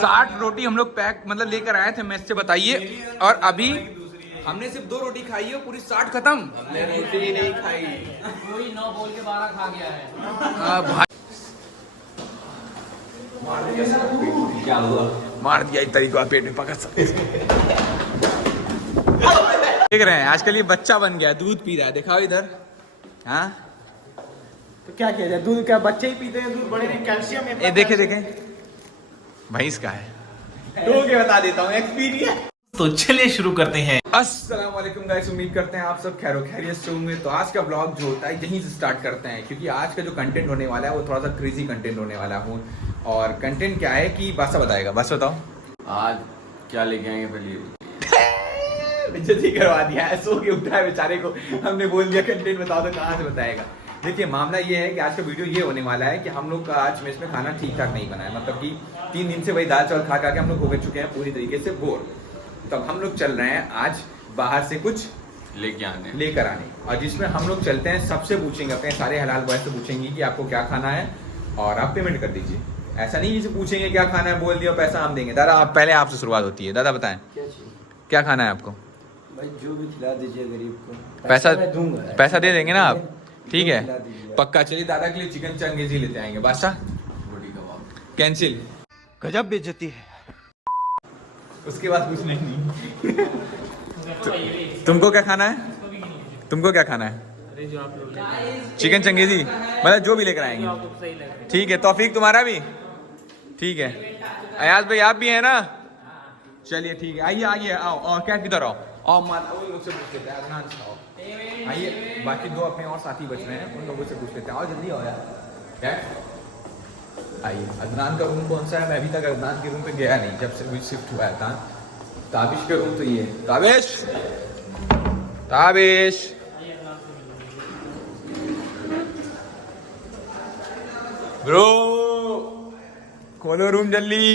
60 रोटी हम लोग पैक मतलब लेकर आए थे मेस से, बताइए। और अभी हमने सिर्फ 2 रोटी खाई है, पूरी 60 खत्म। हमने रोटी नहीं खाई, कोई 9 बोल के 12 खा गया है। भाई क्या हुआ? मार दिया एक तरीका पेट में पकड़ सकते। देख रहे हैं आजकल ये बच्चा बन गया, दूध पी रहा है, दिखाओ इधर। हाँ तो क्या किया जाए, दूध क्या बच्चे ही पीते हैं? दूध बड़े नहीं, कैल्शियम है। ये देखे देखे भैंस का है। तो क्या बता देता हूँ एक्सपीरियंस। तो चलिए शुरू करते हैं। अस्सलाम वालेकुम गाइस, उम्मीद करते हैं आप सब खैरो खैरियत से होंगे। तो आज का ब्लॉग जो होता है यहीं से स्टार्ट करते हैं, क्योंकि आज का जो कंटेंट होने वाला है वो थोड़ा सा क्रेजी कंटेंट होने वाला हूँ। और कंटेंट क्या है कि बासा बताएगा। बासा बताओ आज क्या लेके आएंगे? पहले बेइज्जती करवा दिया है, सो के उठा है बेचारे को, हमने बोल दिया कंटेंट बताओ तो कहाँ से बताएगा। देखिए मामला ये है कि आज का वीडियो ये होने वाला है कि हम लोग का आज मेस में खाना ठीक ठाक नहीं बना है, मतलब कि 3 दिन से वही दाल चावल खा के हम लोग हो गए चुके हैं पूरी तरीके से बोर। तब हम लोग चल रहे हैं आज बाहर से कुछ लेकर आने, और जिसमें हम लोग चलते हैं, सबसे पूछेंगे, अपने सारे हलाल बॉय से पूछेंगे कि आपको क्या खाना है और आप पेमेंट कर दीजिए। ऐसा नहीं कि पूछेंगे क्या खाना है, बोल दिया पैसा हम देंगे। दादा आप पहले आपसे शुरुआत होती है, दादा बताएं क्या खाना है आपको? भाई जो भी खिला दीजिए गरीब को, पैसा मैं दूंगा। पैसा दे देंगे ना आप? ठीक जो है खिला दीजिए। पक्का। चलिए दादा के लिए चिकन चंगेजी लेते आएंगे। बादशाह रोटी कबाब कैंसिल। गजब बेइज्जती है। उसके बाद कुछ नहीं। तुमको क्या खाना है? तुमको क्या खाना है? चिकन चंगेजी, मतलब जो भी लेकर आएंगे। ठीक है तौफीक तुम्हारा भी ठीक है। अयाज भाई आप भी है ना? चलिए ठीक है, आइए आइए, आओ और क्या किधर आओ माता उन लोग से पूछ लेते हैं। अदनान से आओ, आइए। बाकी 2 अपने और साथी बच रहे हैं, उन लोगों से पूछ लेते हैं। आओ जल्दी आओ यार। क्या आइए। अदनान का रूम कौन सा है? मैं अभी तक अदनान के रूम पे गया नहीं जब से शिफ्ट हुआ है था। ताबिश का रूम तो ये है। ताबिश ताबिश ब्रो खोलो रूम जल्दी।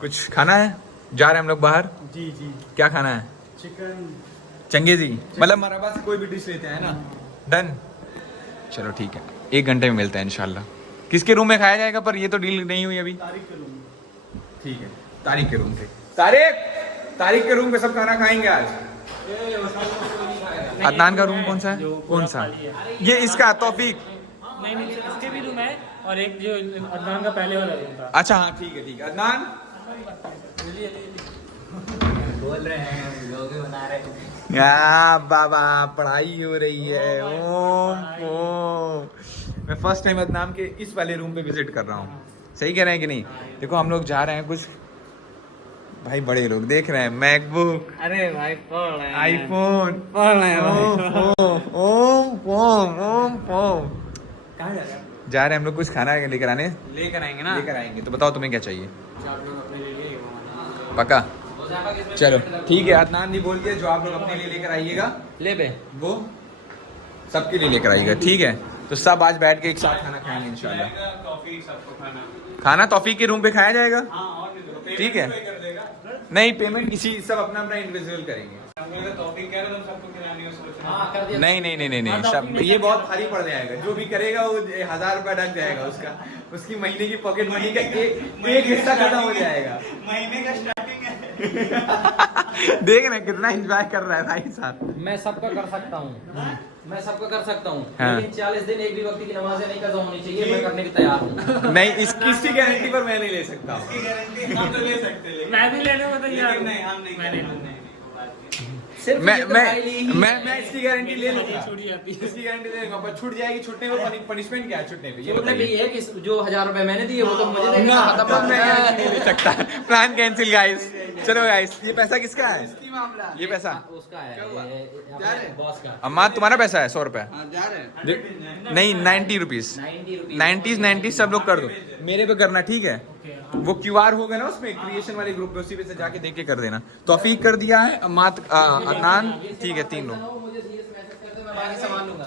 कुछ खाना है? जा रहे हैं हम लोग बाहर। जी जी, क्या खाना है? चिकन चंगेजी, मतलब मराबा से कोई भी डिश लेते हैं ना। डन, चलो ठीक है, 1 घंटे में मिलते हैं इंशाल्लाह। किसके रूम में खाया जाएगा? पर ये तो डील नहीं हुई अभी। तारीख के रूम। ठीक है, तारिक के रूम पे। तारिक के रूम पे सब खाना खाएंगे आज। अदनान का रूम कौन सा है? कौन सा? ये इसका तौफीक। नहीं इसके भी रूम है, और एक जो अदनान का पहले वाला रूम था। अच्छा हाँ ठीक है अदनान बोल रहे हैं, लोग बना रहे हैं। या बाबा पढ़ाई हो रही है। ओम मैं फर्स्ट टाइम अदनान के इस वाले रूम पे विजिट कर रहा हूँ। सही कह रहे हैं कि नहीं? देखो हम लोग जा रहे हैं, कुछ भाई बड़े लोग देख रहे हैं, मैकबुक, अरे भाई पढ़ रहे हैं, आईफोन, पढ़ रहे हैं भाई। ओम कहाँ जा रहे हैं? जा रहे हैं हम लोग कुछ खाना लेकर आने। लेकर आएंगे ना? लेकर आएंगे। तो बताओ तुम्हें क्या चाहिए? आप लोग अपने लिए लिए पक्का? चलो ठीक है, अदनान नहीं बोल दिया, जो आप लोग अपने लिए लेकर आइएगा ले बे। वो सबके लिए लेकर आइएगा। ठीक है, तो सब आज बैठ के एक साथ खाना खाएंगे इंशाल्लाह। खाना तौफीक के रूम पे खाया जाएगा। ठीक है, नहीं पेमेंट किसी सब अपना अपना इंडिविजुअल करेंगे। नहीं सब ये बहुत भारी पड़ जाएगा। जो भी करेगा वो 1000 रुपया ढक जाएगा उसका, उसकी महीने की पॉकेट मनी का एक हिस्सा खत्म हो जाएगा। महीने का स्टार्टिंग है। देख रहे कितना एंजॉय कर रहा है भाई साहब। मैं सबका कर सकता हूँ, मैं सबका कर सकता हूँ, हाँ। लेकिन 40 दिन एक भी वक्त की नमाजें नहीं कज़ा होनी चाहिए। मैं करने की तैयार हूँ। नहीं इसकी गारंटी पर मैं नहीं ले सकता हूँ। इसकी गारंटी हम तो ले सकते हैं, मैं भी लेने में तैयार हूँ। नहीं हम नहीं करेंगे। सिर्फ मैं ये तो मैं भाई ली ही- मैं इसकी गारंटी ले लूंगा। छुट्टी आती है। इसकी गारंटी ले लूंगा, पर छूट जाएगी। छूटने पर पनिशमेंट क्या है छूटने पे? ये मतलब बताइए। ये है कि जो 1000 रुपए मैंने दिए वो तो मुझे देना ना खत्म तब मैं है। गारंटी नहीं ले सकता। Plan cancel guys. चलो गाइस, ये पैसा किसका है? ये पैसा उसका है, ये अपने बॉस का। अम्मा तुम्हारा पैसा है 100 रुपया। जा रहे हैं। नहीं 90 रुपीज, 90 सब लोग कर दो, मेरे पे करना। ठीक है, वो QR होगा ना उसमें क्रिएशन वाले ग्रुप पे, उसी पे से जाके देख के कर देना। तौफीक कर दिया है, अदनान, ठीक है 3 लोग। मुझे सीरियस मैसेज कर दो, मैं बाकी सामान लूंगा।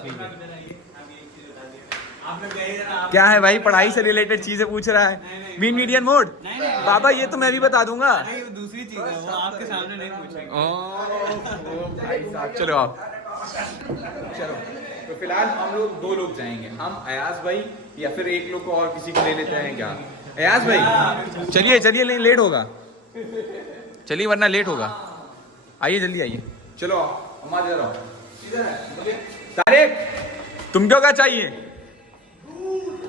क्या है भाई, पढ़ाई से रिलेटेड चीजें पूछ रहा है। मीन मीडियन मोड बाबा, ये तो मैं भी बता दूंगा। नहीं वो दूसरी चीज है, वो आपके सामने नहीं पूछेंगे। ओ भाई साहब, चलो आप चलो। तो फिलहाल हम लोग 2 लोग जाएंगे, हम अयाज भाई, या फिर एक लोग को और किसी को ले लेते हैं क्या? अयाज भाई चलिए चलिए, नहीं लेट होगा, चलिए वरना लेट होगा। आइए जल्दी आइए। चलो अम्मा इधर आओ। इधर है तारिक, तुमको क्या चाहिए?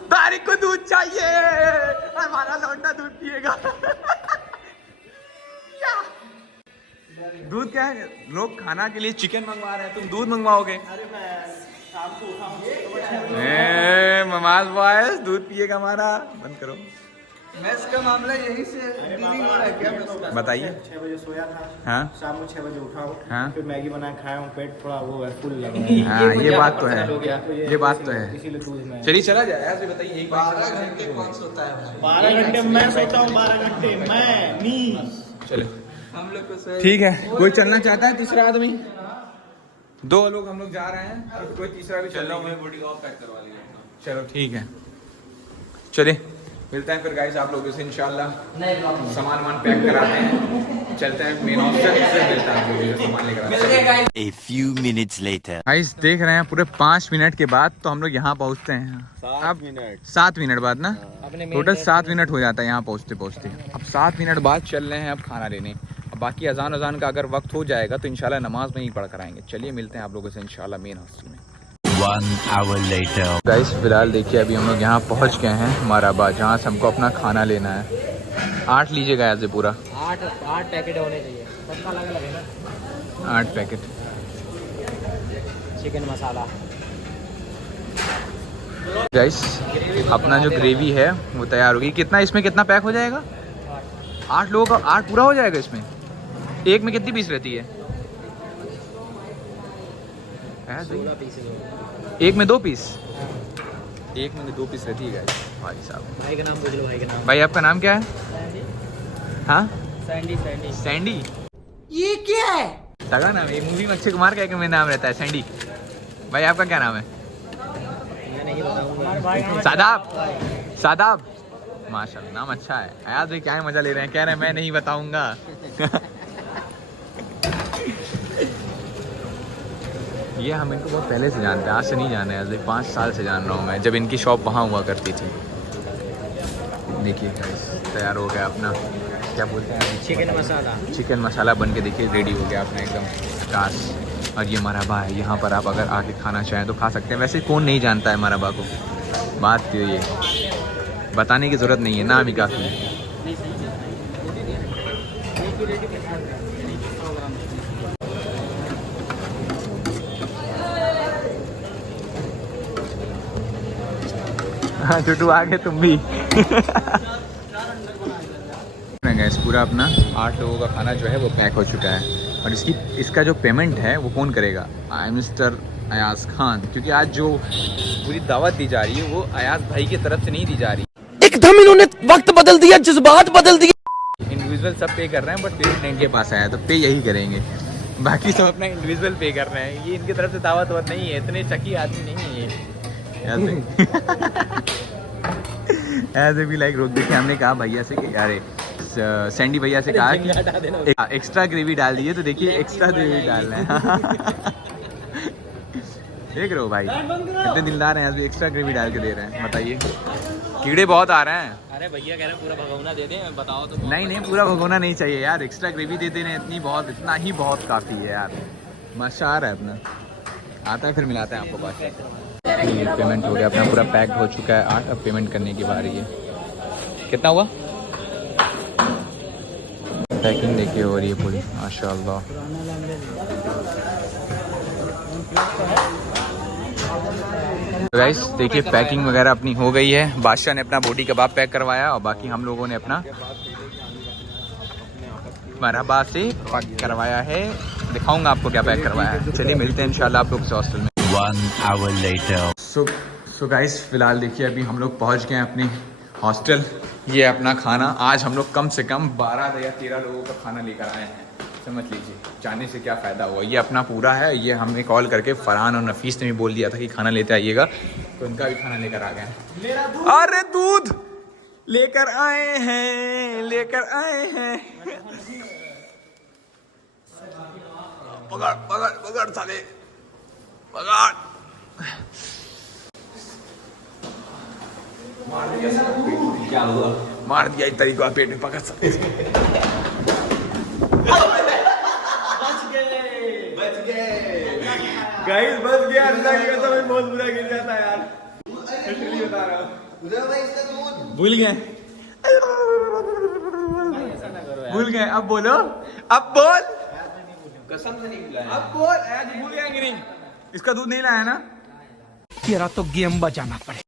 तारिक को दूध चाहिए, हमारा लौंडा दूध पिएगा। दूध क्या है? लोग खाना के लिए चिकन मंगवा रहे हैं, तुम दूध मंगवाओगे? ममाज बॉयज दूध पिएगा हमारा, बंद करो। मैस का मामला यही से डीलिंग हो रहा है क्या? बताइए। 6 बजे सोया था, हाँ शाम को 6 बजे उठा हूँ, हाँ फिर मैगी बना के खाया हूँ, पेट थोड़ा वो है फुल लग रहा है। हाँ, ये बात तो है, तो ये बात तो है। इसीलिए दूध में चलिए चला जाए। अयाज भाई बताइए एक 12 घंटे कौन सोता है भाई? 12 घंटे मैं सोता हूँ, 12 घंटे मैं नी। चलो हम लोग को सही ठीक है, कोई चलना चाहता है? तीसरा आदमी, 2 लोग हम लोग जा रहे हैं, कोई तीसरा भी चल रहा हूँ। बॉडी का पैक करवा लिया। चलो ठीक है, चलिए मिलते हैं फिर गाइस आप लोगों से इंशाल्लाह। सामान वामान पैक कराते हैं, चलते हैं मेन ऑफिसर से, मिलते हैं आप लोगों से, सामान लेकर आते हैं। A few minutes later. Guys देख रहे हैं पूरे 5 मिनट के बाद तो हम लोग यहाँ पहुँचते हैं। अब 7 मिनट बाद ना, टोटल 7 मिनट हो जाता है यहाँ पहुँचते पहुँचते। अब 7 मिनट बाद चल रहे हैं अब खाना लेने। अब बाकी अजान का अगर वक्त हो जाएगा तो इंशाल्लाह नमाज में ही पढ़ कर आएंगे। चलिए मिलते हैं आप लोगों से इंशाल्लाह मेन हॉस्टल में। 1 hour later. गाइस फिलहाल देखिए अभी हम लोग यहाँ पहुँच गए हैं हमारा जहाँ से हमको अपना खाना लेना है। 8 लीजिएगा ऐसे पूरा 8 पैकेट होने चाहिए, सबका अलग अलग है ना। 8 पैकेट चिकन मसाला। गाइस अपना जो ग्रेवी है वो तैयार होगी। कितना इसमें कितना पैक हो जाएगा? 8 लोगों का 8 पूरा हो जाएगा इसमें? एक में कितनी पीस रहती है? 16 पीसेज। एक में 2 पीस? एक में 2 पीस रहती है गाइस। भाई साहब, भाई का नाम पूछ लो, भाई का नाम। भाई आपका नाम क्या है? हाँ सैंडी। सैंडी। ये क्या है? तगड़ा नाम है, मूवी में अक्षय कुमार का एक में नाम रहता है सैंडी। भाई आपका क्या नाम है? मैं नहीं बताऊंगा। सादाब। सादाब, माशाल्लाह नाम अच्छा है। अयाज भाई क्या है मजा ले रहे हैं, कह रहे हैं मैं नहीं बताऊंगा। ये हम इनको बहुत पहले से जानते हैं, आज से नहीं जाने हैं, 5 साल से जान रहा हूँ मैं, जब इनकी शॉप वहाँ हुआ करती थी। देखिए तैयार हो गया अपना, क्या बोलते हैं, चिकन मसाला। चिकन मसाला बन के देखिए रेडी हो गया अपना एकदम खास। और ये मरहबा है, यहाँ पर आप अगर आके खाना चाहें तो खा सकते हैं। वैसे कौन नहीं जानता है मरहबा को, बात तो ये बताने की ज़रूरत नहीं है, नाम ही काफ़ी है। हाँ टूटू आ गए तुम भी। गैस पूरा अपना 8 लोगों का खाना जो है वो पैक हो चुका है। और इसका जो पेमेंट है वो कौन करेगा? आई मिस्टर अयाज खान, क्योंकि आज जो पूरी दावत दी जा रही है वो अयाज भाई की तरफ से नहीं दी जा रही। एकदम इन्होंने वक्त बदल दिया, जज्बात बदल दिए। इंडिविजुअल सब पे कर रहे हैं, बट पेमेंट इनके पास आया तो पे यही करेंगे। बाकी सब अपना इंडिविजुअल पे कर रहे हैं। ये इनकी तरफ से दावत वावत नहीं है, इतने चकी आदमी नहीं है ये। ऐसे भी लाइक रोक देखिए, हमने कहा भैया से कि अरे सैंडी भैया से कहा कि एक्स्ट्रा ग्रेवी डाल दिए, तो देखिए एक्स्ट्रा ग्रेवी डाल रहे हैं। देख रहे हो भाई कितने दिलदार हैं, एक्स्ट्रा ग्रेवी डाल के दे रहे हैं। बताइए कीड़े बहुत आ रहे हैं। अरे भैया कह रहे हैं पूरा भगोना दे दें, बताओ तो। नहीं पूरा भगोना नहीं चाहिए यार, एक्स्ट्रा ग्रेवी दे देने इतना ही बहुत काफ़ी है यार। मजा आ रहा है अपना, आता है फिर मिलाते हैं आपको बात। ये पेमेंट हो गया अपना, पूरा पैक्ड हो चुका है 8। अब पेमेंट करने की बारी है। कितना हुआ? पैकिंग देखिए हो रही है पूरी, माशाल्लाह। गाइस देखिए पैकिंग वगैरह अपनी हो गई है। बादशाह ने अपना बोटी कबाब पैक करवाया और बाकी हम लोगों ने अपना मरहबा से पैक करवाया है। दिखाऊंगा आपको क्या पैक करवाया है। चलिए मिलते हैं इंशाल्लाह आप लोग से हॉस्टल में। 1 hour later. सो गाइस फिलहाल देखिए अभी हम लोग पहुंच गए हैं अपने हॉस्टल। ये अपना खाना आज हम लोग कम से कम 12 या 13 लोगों का खाना लेकर आए हैं। समझ लीजिए जाने से क्या फ़ायदा हुआ। ये अपना पूरा है। ये हमने कॉल करके फरहान और नफीस ने भी बोल दिया था कि खाना लेते आइएगा, तो उनका भी खाना लेकर आ गए। अरे दूध लेकर आए हैं। पकड़ साले पकड़। क्या हुआ? मार दिया इस तरीके पेट में पकड़ सकते बच गए गाइस, बच गया। अल्लाह की कसम बहुत बुरा गिर जाता है यार, लिटरली बता रहा हूँ। भूल गए, भूल गए। अब बोलो, अब बोल, कसम से नहीं भूला है। अब बोल, आज भूल गए रिंग। इसका दूध नहीं लाया ना? तेरा तो गेम बजाना पड़े।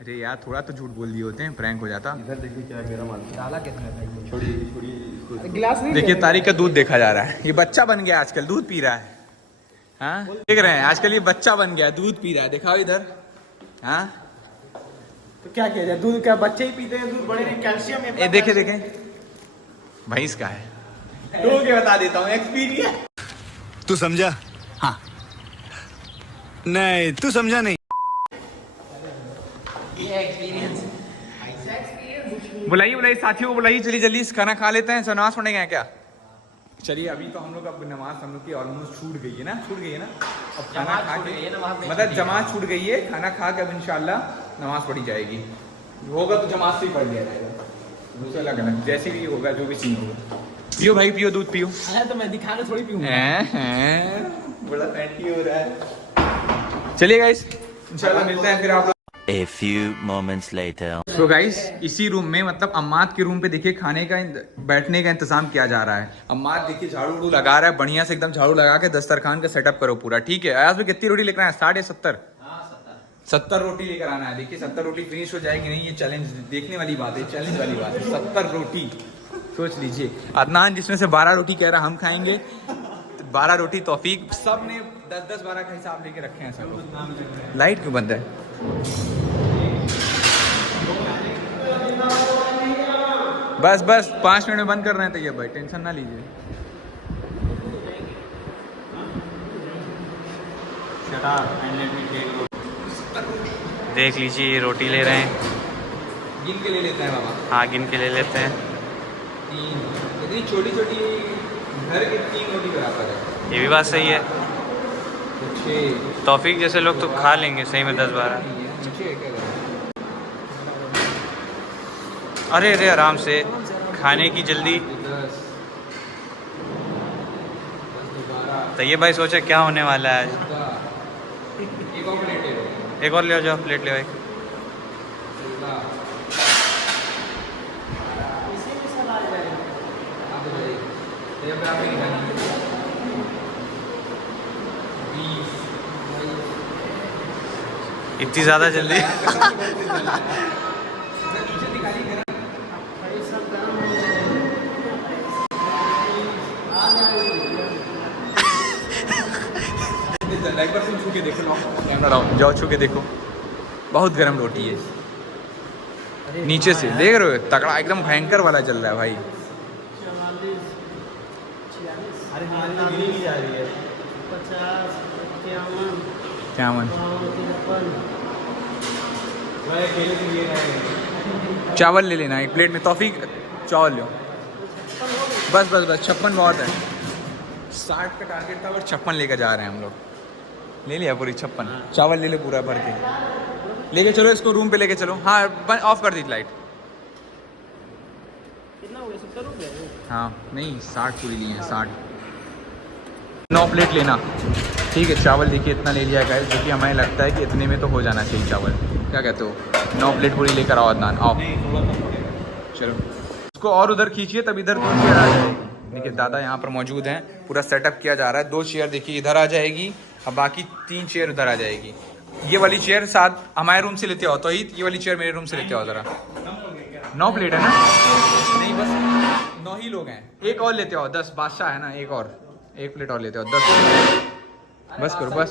अरे यार थोड़ा तो झूठ बोल दिए होते हैं, प्रैंक हो जाता। इधर देखिए क्या मेरा माल डाला कितना है। छोड़िए गिलास नहीं देखिए तारिक का दूध देखा जा रहा है, ये बच्चा बन गया आजकल, दूध पी रहा है। हाँ देख रहे हैं, आजकल ये बच्चा बन गया, दूध पी रहा है। दिखाओ इधर। हाँ तो क्या किया जाए, दूध क्या बच्चे ही पीते हैं, दूध बड़े नहीं, कैल्शियम है। ये देखे देखे भैंस का है। डो के बता देता हूँ, एक्सपीरियंस। तू समझा? हाँ। नहीं तू समझा नहीं। बुलाइए बुलाइए साथियों को बुलाइए, जल्दी जल्दी खाना खा लेते हैं। नमाज पढ़ने गए क्या? चलिए अभी तो हम लोग अब नमाज हम लोग की ऑलमोस्ट छूट गई है ना, छूट गई है ना। अब खाना खा के मतलब जमात छूट गई है, खाना खा के अब इंशाल्लाह नमाज पढ़ी जाएगी। होगा तो जमात से ही पढ़ लिया जाएगा, दूसरा अलग अलग जैसे भी होगा, जो भी सीन होगा। पियो भाई पियो, दूध पियो। तो मैं दिखाने थोड़ी पीऊंगा। बड़ा फैंटी हो रहा है। चलिए गाइस इंशाल्लाह मिलते हैं फिर आप। A few moments later. तो गाइस इसी रूम में मतलब अम्माद के रूम पे देखिए खाने का बैठने का इंतजाम किया जा रहा है। अम्माद देखिए झाड़ू उड़ू लगा रहा है, बढ़िया से एकदम झाड़ू लगा के दस्तरखान का सेटअप करो पूरा। ठीक है आज भी कितनी रोटी लेकर आए? 70.5 70 रोटी लेकर आना है। देखिए 70 रोटी फिनिश हो जाएगी नहीं, ये चैलेंज देखने वाली बात है, चैलेंज वाली बात है। 70 रोटी सोच लीजिए। अदनान जिसमें से 12 रोटी कह रहा हम खाएंगे, 12 रोटी तौफीक, सब ने 10-10-12 का हिसाब लेके रखे हैं सब। लाइट क्यों बंद है? बस बस 5 मिनट में बंद कर रहे हैं, तो ये भाई टेंशन ना लीजिए। देख लीजिए ये रोटी ले रहे हैं, गिन के ले लेते हैं बाबा। हाँ गिन के ले लेते हैं। 3 इतनी छोटी छोटी घर के 3 रोटी बराबर है। ये भी बात सही है। तो 6 तौफीक जैसे लोग तो खा लेंगे सही में 10-12। अरे अरे आराम से खाने की जल्दी। तो ये भाई सोचा क्या होने वाला है आज। एक और प्लेट है। एक और ले जाओ, प्लेट ले भाई। इतनी ज़्यादा जल्दी? एक बार तुम छू के देखो ना, कैमरा लाओ, जाओ छू के देखो। बहुत गर्म रोटी है, नीचे से देख रहे हो, तगड़ा एकदम भयंकर वाला चल रहा है भाई। अरे हमारी गिरी भी जा रही है। 50 51 51 मैं अकेले के लिए नहीं। चावल ले लेना एक प्लेट में। तौफीक चावल लो, बस बस बस 56 बहुत है। 60 का टारगेट था और 56 लेकर जा रहे हैं हम लोग। ले लिया पूरी 56। चावल ले ले पूरा भर के, लेके चलो इसको रूम पे लेके चलो। हाँ ऑफ कर दी लाइट। कितना हो गया? 70 रुपये। हाँ नहीं 60 पूरी लिए हैं, 60। 9 प्लेट लेना। ठीक है चावल देखिए इतना ले लिया गाइस, जो कि हमें लगता है कि इतने में तो हो जाना चाहिए चावल। क्या कहते हो? 9 प्लेट पूरी लेकर आओ अदनान, आओ चलो। उसको और उधर खींचिए तब इधर 2 चेयर आ जाएगी। देखिए दादा यहाँ पर मौजूद हैं, पूरा सेटअप किया जा रहा है। 2 चेयर देखिए इधर आ जाएगी, अब बाकी 3 चेयर उधर आ जाएगी। ये वाली चेयर साथ हमारे रूम से लेते हो तो ये वाली चेयर मेरे रूम से लेते हो ज़रा। 9 प्लेट है ना? नहीं बस 9 ही लोग हैं, एक और लेते हो 10। बादशाह है ना, एक प्लेट और लेते हो 10। बस करो बस।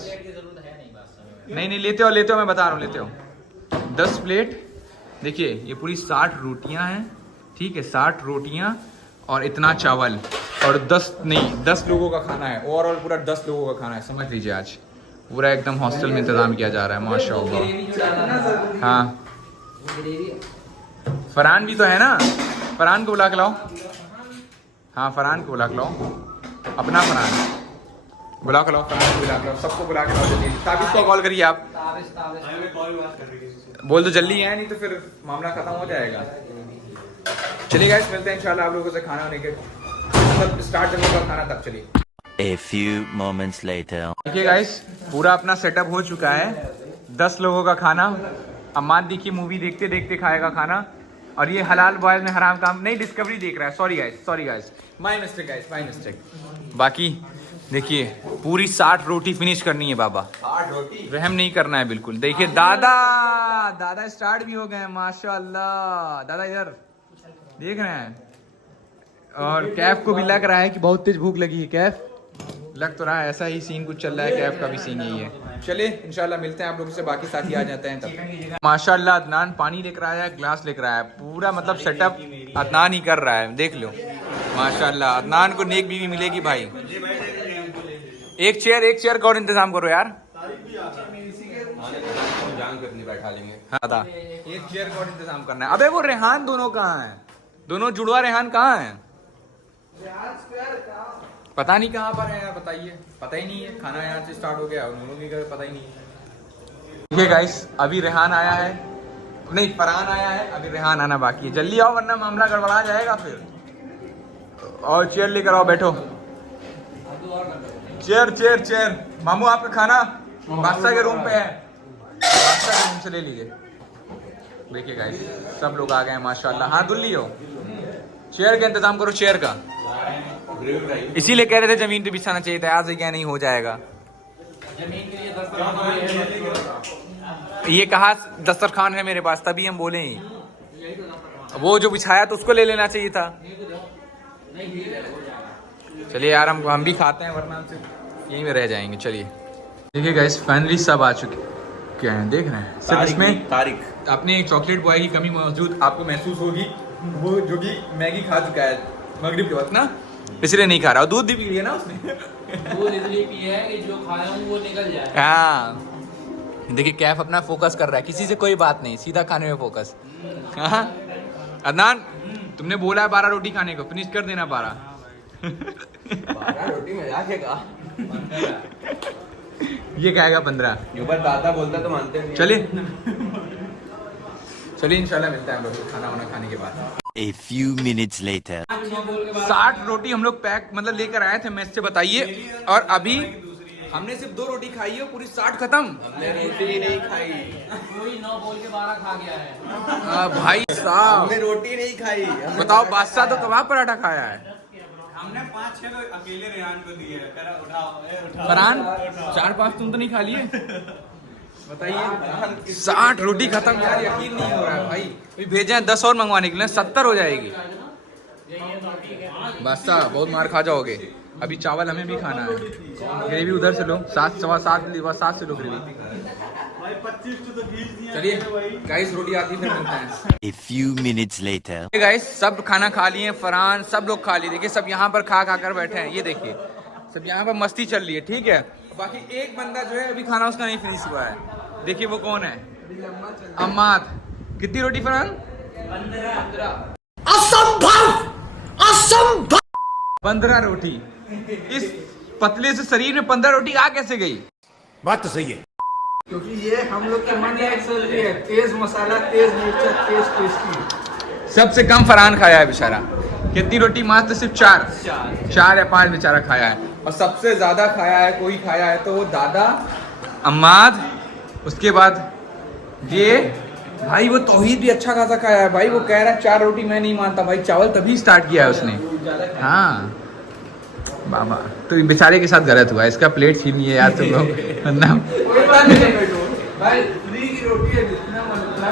नहीं लेते हो मैं बता रहा हूँ, लेते हो 10 प्लेट। देखिए ये पूरी 60 रोटियाँ हैं। ठीक है 60 रोटियाँ और इतना चावल, और 10 लोगों का खाना है। ओवरऑल पूरा 10 लोगों का खाना है, समझ लीजिए। आज पूरा एकदम हॉस्टल में इंतज़ाम किया जा रहा है माशाल्लाह। हाँ फरहान भी तो है ना, फरहान को बुला के लाओ। हाँ फरहान को बुला के लाओ, अपना फरहान बुला के लाओ, फरहान को बुला के लाओ, सबको बुला के लाओ जल्दी। ताबिश को कॉल करिए आप, बोल तो जल्दी है, नहीं तो फिर मामला ख़त्म हो जाएगा। चलिए गाइस, मिलते हैं इंशाल्लाह आप लोगों से खाना होने के मतलब स्टार्ट जब होगा खाना तब। चलिए A few moments later. देखिए गाइस, पूरा अपना सेटअप हो चुका है। 10 लोगों का खाना। अम्मान देखिए मूवी देखते देखते खाएगा खाना। और ये हलाल बॉयल में हराम काम नहीं, डिस्कवरी देख रहा है। Sorry guys, my mistake guys, my mistake. बाकी देखिए पूरी 60 रोटी फिनिश करनी है बाबा। 8 रोटी रहम नहीं करना है बिल्कुल। देखिए दादा स्टार्ट भी हो गए हैं माशाल्लाह। दादा इधर देख रहे हैं। और कैफ को भी लग रहा है कि बहुत तेज भूख लगी है। कैफ लग तो रहा है, ऐसा ही सीन कुछ चल रहा है। कैफ का भी सीन यही है। चलिए इंशाल्लाह मिलते हैं आप लोगों से, बाकी साथी आ जाते हैं तब। माशाल्लाह अदनान पानी लेकर आया है, ग्लास लेकर आया है। पूरा मतलब सेटअप अदनान ही कर रहा है, देख लो माशाल्लाह। अदनान को नेक बीवी मिलेगी भाई। एक चेयर का और इंतजाम करो यार। बैठा लेंगे। हाँ, एक चेयर का और इंतजाम करना है। अबे वो रेहान दोनों कहाँ हैं? दोनों जुड़वा रेहान कहाँ हैं? पता नहीं कहाँ पर है यार, बताइए। पता ही नहीं है। खाना यहाँ से स्टार्ट हो गया, उन्होंने भी कहा पता ही नहीं है। ठीक है गाइस, अभी रेहान आया है, नहीं फरहान आया है, अभी रेहान आना बाकी है। जल्दी आओ वरना मामला गड़बड़ा जाएगा फिर। और चेयर लेकर आओ, बैठो। चेयर मामू आपका खाना बादशाह के रूम पे है, बादशाह के रूम से ले लीजिए। देखिए गाइस सब लोग आ गए हैं माशाल्लाह। हाँ दुल्ली हो, चेयर का इंतजाम करो, चेयर का। इसीलिए कह रहे थे जमीन पे बिछाना चाहिए था, आज ही क्या नहीं हो जाएगा। ये कहा दस्तरखान है मेरे पास, तभी हम बोले ही। वो जो बिछाया तो उसको ले लेना चाहिए था। चलिए यार हम भी खाते हैं वरना हमसे यहीं में रह जाएंगे। चलिए देखिए गाइस फाइनली सब आ चुके हैं, देख रहे हैं। सिर्फ इसमें तारिक अपने एक चॉकलेट बॉय की कमी मौजूद आपको महसूस होगी, वो जो कि मैगी खा चुका है मगरिब के वक्त ना, इसलिए नहीं खा रहा। और दूध भी पी लिया ना उसने। दूध इसलिए पिया है कि जो खाया हूँ वो निकल जाए। हाँ देखिए कैफ अपना फोकस कर रहा है, किसी से कोई बात नहीं, सीधा खाने में फोकस। हाँ अदनान तुमने बोला है 12 रोटी खाने को, फिनिश कर देना 12 रोटी में जाकेगा। ये कहेगा 15। ऊपर दादा बोलता तो मानते नहीं। चलिए इंशाल्लाह मिलता है हम लोग खाना वाना खाने के बाद। A few minutes later. 60 रोटी हम लोग पैक मतलब लेकर आए थे मेस से, बताइए। और अभी हमने सिर्फ 2 रोटी खाई है, पूरी 60 खत्म। हमने रोटी नहीं खाई, कोई 9 बोल के 12 खा गया है। भाई साहब हमने रोटी नहीं खाई। बताओ, बादशाह तो कबाब पराठा खाया है। हमने 5-6 तो अकेले रेहान को दिए। उठाओ फरहान 4-5 तुम तो नहीं खा लिए? बताइए 60 रोटी खत्म यार, यकीन नहीं हो रहा है भाई। अभी भेजे हैं 10 और मंगवाने के लिए, 70 हो जाएगी। बादशाह बहुत मार खा जाओगे। अभी चावल हमें भी खाना है, ग्रेवी उधर से लो, 7 से लो ग्रेवी। चलिए गाइस रोटी आती फिर मिलते हैं। A few minutes later. Guys सब खाना खा लिए, फरहान सब लोग खा लिए। देखिए सब यहाँ पर खा कर बैठे हैं, ये देखिए सब यहाँ पर मस्ती चल रही है, ठीक है। बाकी एक बंदा जो है अभी खाना उसका नहीं फिनिश हुआ है। देखिए वो कौन है? अम्माद। कितनी रोटी फरहान? 15 रोटी। इस पतले से शरीर में 15 रोटी आ कैसे गई? बात तो सही है। क्योंकि ये हम लोग के मन में एक्सर्जी है, तेज मसाला, तेज मिर्चा, तेज टेस्टी। सबसे कम फरहान खाया है बेचारा। कितनी रोटी? मात्र सिर्फ 4 या 5 बेचारा खाया है। और सबसे ज्यादा खाया है कोई खाया है तो वो दादा, अम्माद, उसके बाद ये भाई। वो तौहीद भी अच्छा खासा खाया है भाई। वो कह रहा है 4 रोटी मैं नहीं मानता भाई, चावल तभी स्टार्ट किया है उसने। हाँ बाबा तो बेचारे के साथ गलत हुआ, इसका प्लेट छीन लिए यार तुम लोग।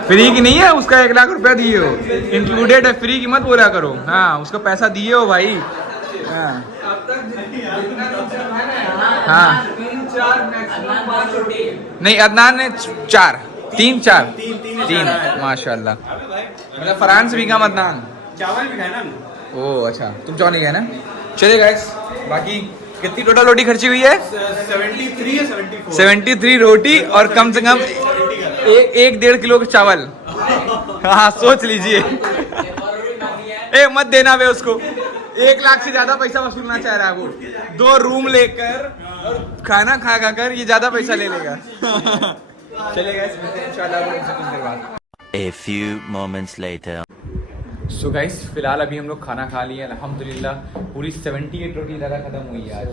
फ्री की नहीं है, उसका 1 लाख रुपया दिए हो, इंक्लूडेड है, फ्री की मत बोला करो। हाँ उसका पैसा दिए हो भाई। हाँ हाँ 3-4 मैक्सिमम 5 रोटी। नहीं अदनान ने 3 माशाल्लाह। मतलब फरहान से भी कम अदनान। चावल भी खाए ना। ओह अच्छा तुम चावल नहीं है ना। चलिए गाइस बाकी कितनी टोटल रोटी खर्ची हुई है? 73 या 74। 73 रोटी और कम से कम 1-1.5 किलो का चावल। हाँ सोच लीजिए। ए मत देना वे उसको, 1 लाख से ज्यादा पैसा वसूलना चाह रहा है वो। 2 रूम लेकर और खाना खा कर ये ज्यादा पैसा ले लेगा। चलिए गाइस मिलते हैं इंशाल्लाह कुछ देर बाद। A few moments later. So guys फिलहाल अभी हम लोग खाना खा लिए अल्हम्दुलिल्लाह। पूरी 78 रोटी ज़्यादा खत्म हुई है आज,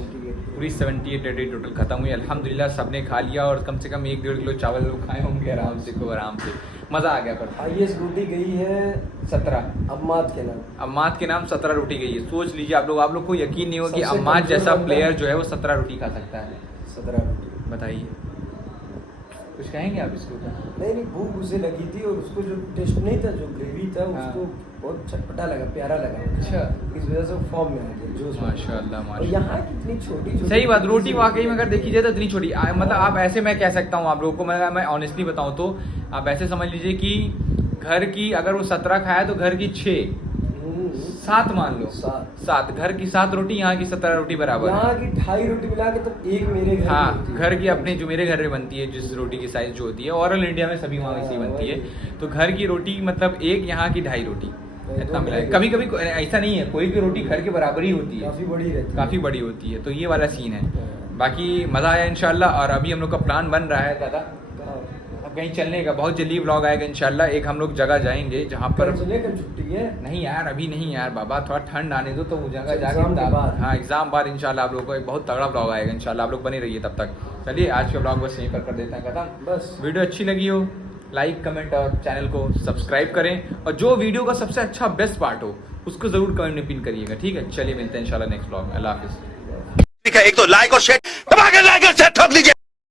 पूरी 78 रोटी टोटल खत्म हुई अल्हम्दुलिल्लाह। सबने खा लिया और कम से कम 1-1.5 किलो चावल लोग खाए होंगे आराम से, खूब आराम से, मज़ा आ गया। पर हाईएस्ट रोटी गई है 17 अम्माद के नाम। अम्माद के नाम 17 रोटी गई है। सोच लीजिए आप लोग को यकीन नहीं हो कि सबसे अम्माद कमजोर जैसा बंदा प्लेयर जो है वो 17 रोटी खा सकता है। 17 रोटी। बताइए, कुछ कहेंगे आप इसको? नहीं भूख उसे लगी थी और उसको जो टेस्ट नहीं था, जो ग्रेवी था, हाँ। उसको बहुत चटपटा लगा, प्यारा लगा। अच्छा। इस वजह से फॉर्म में आ गया जोश में। माशाल्लाह और माशाल्लाह। यहाँ कितनी छोटी सही बात, रोटी वाकई में अगर देखी जाए तो इतनी छोटी मतलब आप ऐसे, मैं कह सकता हूँ आप लोगों को, मैं ऑनेस्टली बताऊँ तो आप ऐसे समझ लीजिए कि घर की अगर वो 17 खाया तो घर की 6 7 मान लो, 7 घर की 7 रोटी, यहाँ की 17 रोटी बराबर है। यहाँ की 2.5 रोटी मिला के तो एक मेरे घर हाँ, में होती है। घर की अपने जो मेरे घर में बनती है, जिस रोटी की साइज जो होती है, ओवरऑल इंडिया में सभी वहाँ ऐसी बनती है। तो घर की रोटी मतलब एक, यहाँ की 2.5 रोटी, इतना मिला है। कभी कभी ऐसा नहीं है, कोई की रोटी घर के बराबर ही होती है, काफी बड़ी रहती है। काफ़ी बड़ी होती है। तो ये वाला सीन है। बाकी मज़ा आया इंशाल्लाह। और अभी हम लोग का प्लान बन रहा है दादा अब कहीं चलने का, बहुत जल्दी व्लॉग आएगा इंशाल्लाह। एक हम लोग जगह जाएंगे जहाँ पर कल छुट्टी है। नहीं यार, अभी नहीं यार बाबा, थोड़ा ठंड आने दो तो वो जगह एग्जाम के जाके बाद। हाँ एग्जाम बाद इंशाल्लाह आप लोगों को एक बहुत तगड़ा व्लॉग आएगा इंशाल्लाह। आप लोग बने रहिए तब तक। चलिए आज का व्लॉग बस यहीं पर कर देते हैं खत्म। बस वीडियो अच्छी लगी हो लाइक कमेंट और चैनल को सब्सक्राइब करें, और जो वीडियो का सबसे अच्छा बेस्ट पार्ट हो उसको जरूर कमेंट में पिन करिएगा। ठीक है, चलिए मिलते हैं इंशाल्लाह नेक्स्ट व्लॉग में। अल्लाह हाफिज़। एक तो लाइक और शेयर दबा के लाइक और शेयर ठोक दीजिए।